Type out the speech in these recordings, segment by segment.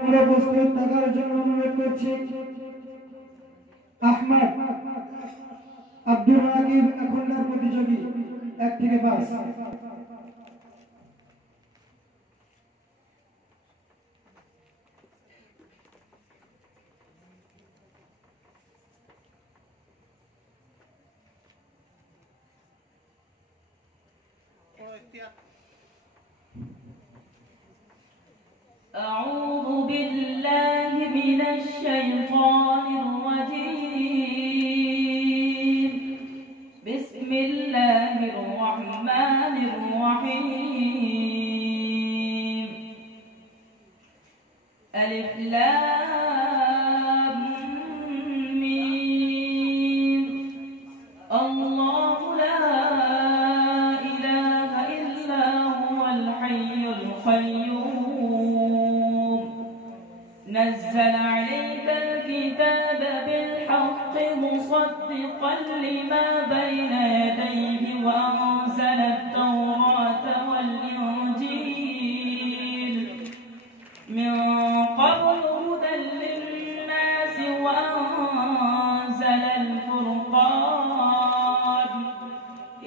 আমরা প্রস্তুত থাকার জন্য অনুরোধ করছি। আহমদ আব্দুল রাকিব এখনকার প্রতিযোগী 1 থেকে 5। أعوذ بالله من الشيطان الرجيم. بسم الله الرحمن الرحيم. ألف لام ميم. الله لا إله إلا هو الحي القيوم. نزل عليك الكتاب بالحق مصدقا لما بين يديه وأنزل التوراة والإنجيل من قبل هدى للناس وأنزل الفرقان.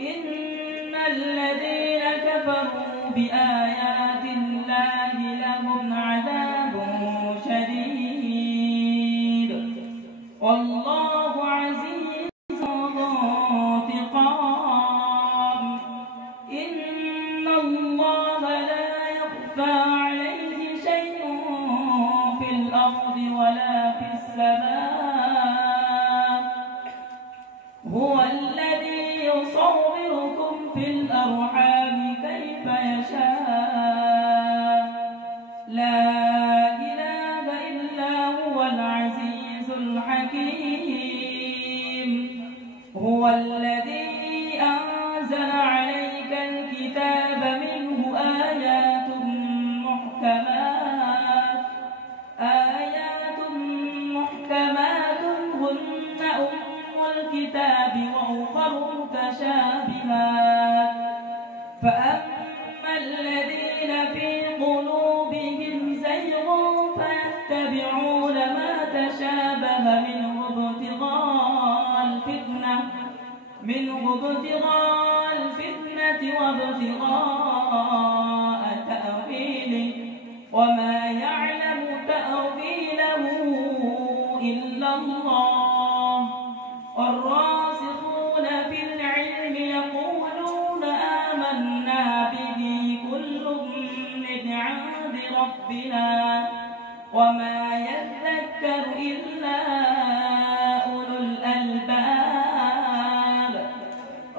إن الذين كفروا بآيات الله لهم عذاب شديد والله عزيز ذو انتقام. إن الله لا يخفى عليه شيء في الأرض ولا في السماء. هو الذي يصوركم في الأرحام كيف يشاء. لا إله إلا هو العزيز الحكيم. هو الذي أنزل عليك الكتاب منه آيات محكمات هن أم الكتاب وأخر متشابهات. فأما الذين في قلوبهم زيغ فيتبعون ما تشابه منه ابتغاء الفتنة وابتغاء تأويله وما يعلم تأويله إلا الله. والراسخون في العلم يقولون آمنا به كل من عند ربنا وما يذكر إلا أولو الألباب.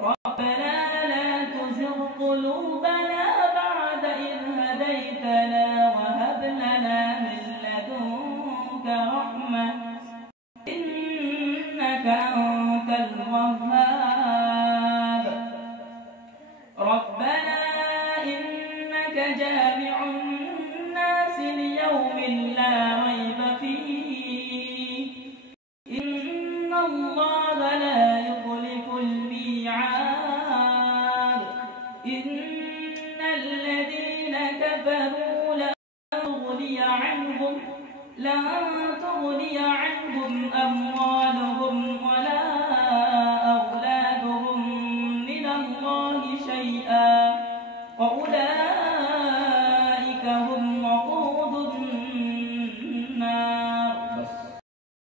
ربنا لا تزغ قلوبنا بعد إذ هديتنا وهب لنا من لدنك رحمة إنك أنت الوهاب. ربنا إنك جامع الناس ليوم لا ريب فيه. إن الله لا يخلف الميعاد. إن الذين كفروا لن تغني عنهم أموالهم ولا